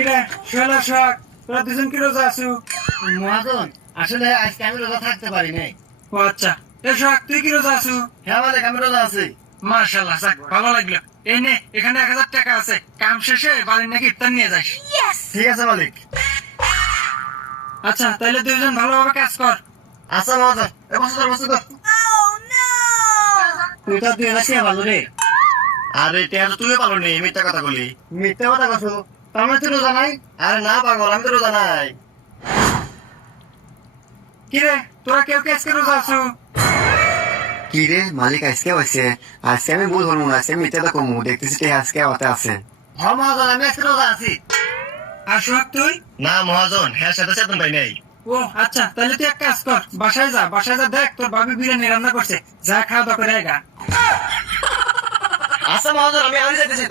কিরে সোহেল আর সোহাগ, তোরা দুজন কি রোজা আছো? মহাজন আসলে আজকে আমি রোজা থাকতে পারি নাই। ও আচ্ছা, এ সোহাগ তুই কি রোজা আছো? হ্যাঁ মালিক আমি রোজা আছি। মাশাআল্লাহ, যাক ভালো লাগলো। এই নে, এখানে 1000 টাকা আছে, কাম শেষে বাড়ি নাকি ইফতার নিয়ে যাস। ঠিক আছে মালিক। আচ্ছা তাহলে দুইজন ভালোভাবে কাজ কর। আচ্ছা মহাজন বসে তো। তুই তো 2000 ভালো রে। আরে টেয়া তো তুইও পালো নি, মিথ্যা কথা বলি। মিথ্যা কথা কছো? তার মানে তুই রোজা নাই? আরে না পাগল, আমি তো রোজা নাই। কিরে তোরা কেউ কে আজকে রোজা আছো? কি রে মালিক আজকে হয়েছে? আজকে আমি ভুল হলাম না, আজকে আমি মিথ্যাটা কমু দেখতেছি আজকে হতে আছে। হ্যাঁ মহাজন আমি আজকে রোজা আছি। আর সোহাগ তুই? না মহাজন, হ্যাঁ সাথে চেতন ভাই নাই। ও আচ্ছা, তাহলে তুই এক কাজ কর, বাসায় যা দেখ তোর ভাবি বিরিয়ানি রান্না করছে, যা খাওয়া দাওয়া করে আয় গা। আচ্ছা মহাজন আমি যাইতেছি।